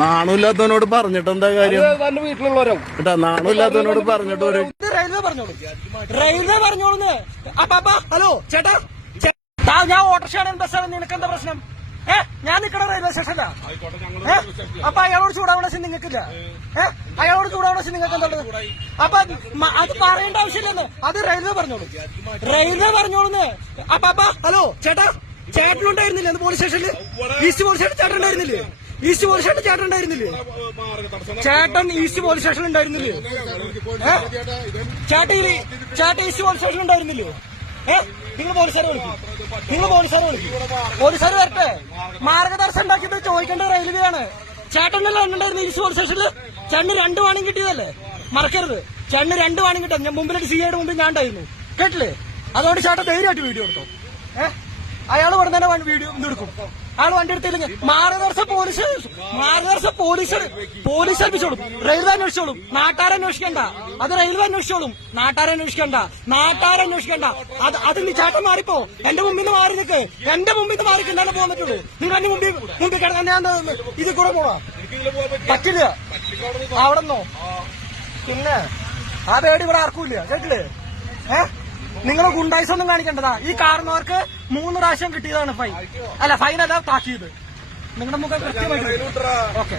നാണമില്ലാത്തവനോട് പറഞ്ഞിട്ട് എന്താ കാര്യം? വീട്ടിലുള്ളവരോ കേട്ടാ, നാണമില്ലാത്തവനോട് പറഞ്ഞിട്ട് ഒരു റെയിൽവേ പറഞ്ഞോളൂ. ഹലോ ചേട്ടാ, ഞാൻ ഓട്ടോറിക്ഷയാണ് ബസ്സാണ്, നിനക്ക് എന്താ പ്രശ്നം? ഞാൻ നിക്കണ റെയിൽവേ സ്റ്റേഷനിലാ. അപ്പൊ അയാളോട് ചൂടാവണ ശരി നിങ്ങൾക്കില്ല. അയാളോട് ചൂടാവണ ശരി നിങ്ങൾക്ക് എന്താ? അപ്പൊ അത് പറയേണ്ട ആവശ്യമില്ലെന്ന്. അത് റെയിൽവേ പറഞ്ഞോളൂന്ന്. അപ്പൊ ഹലോ ചേട്ടാ, ചേട്ടനുണ്ടായിരുന്നില്ലേ പോലീസ് സ്റ്റേഷനിൽ? ഈസ്റ്റ് പോലീസ് സ്റ്റേഷൻ ചേട്ടൻ ഉണ്ടായിരുന്നില്ലേ? ഈസ്റ്റ് പോലീസ് സ്റ്റേഷൻ ചേട്ടൻ ഉണ്ടായിരുന്നില്ലേ? ചേട്ടൻ ഈസ്റ്റ് പോലീസ് സ്റ്റേഷൻ ഉണ്ടായിരുന്നില്ലേ? ചേട്ടൻ ഈസ്റ്റ് പോലീസ് സ്റ്റേഷൻ ഉണ്ടായിരുന്നില്ലേ? നിങ്ങൾ പോലീസുകാരെ വിളിക്കും. പോലീസുകാർ വരട്ടെ. മാർഗദർശനം ഉണ്ടാക്കിയത് ചോദിക്കേണ്ട റെയിൽവേ ആണ്. ചേട്ടനല്ലേ ഉണ്ടായിരുന്നു ഈസ്റ്റ് പോലീസ് സ്റ്റേഷനിൽ? ചേട്ടന് 2 വാണിംഗ് കിട്ടിയതല്ലേ, മറക്കരുത്. ചേട്ടന് 2 വാണിംഗ് കിട്ടാം. ഞാൻ മുമ്പിലേക്ക് സിഐയുടെ മുമ്പിൽ ഞാൻ ഉണ്ടായിരുന്നു, കേട്ടില്ലേ? അതുകൊണ്ട് ചേട്ടൻ ധൈര്യമായിട്ട് വീഡിയോ എടുത്തോ. അയാൾ ഇവിടെ തന്നെ വീഡിയോ എടുക്കും. അയാൾ വണ്ടി എടുത്തില്ലെങ്കിൽ മാർഗദർശ പോലീസ് ഏൽപ്പിച്ചോളും. റെയിൽവേ അന്വേഷിച്ചോളും. നാട്ടാരന്വേഷിക്കണ്ട. അത് റെയിൽവേ അന്വേഷിച്ചോളും. നാട്ടാരന്വേഷിക്കണ്ട. അത് നീ ചേട്ടൻ മാറിപ്പോ. എന്റെ മുമ്പിൽ നിന്ന് മാറി നിൽക്ക്. എന്നാലേ പോകാൻ പറ്റുള്ളൂ. നിങ്ങൾ എന്റെ മുമ്പിൽ കിടക്കാൻ ഞാൻ ഇതിൽ കൂടെ പോവാ പറ്റില്ല. അവിടെ നിന്നോ. പിന്നെ ആ പേടി ഇവിടെ ആർക്കുമില്ല, കേട്ടില്ലേ? നിങ്ങൾ ഗുണ്ടായിസൊന്നും കാണിക്കേണ്ടതാ. ഈ കാരണവർക്ക് 3 പ്രാവശ്യം കിട്ടിയതാണ് ഫൈൻ. അല്ല, ഫൈനല്ല, താക്കീത്. നിങ്ങളുടെ മുഖം കൃത്യമായിട്ട്. ഓക്കെ.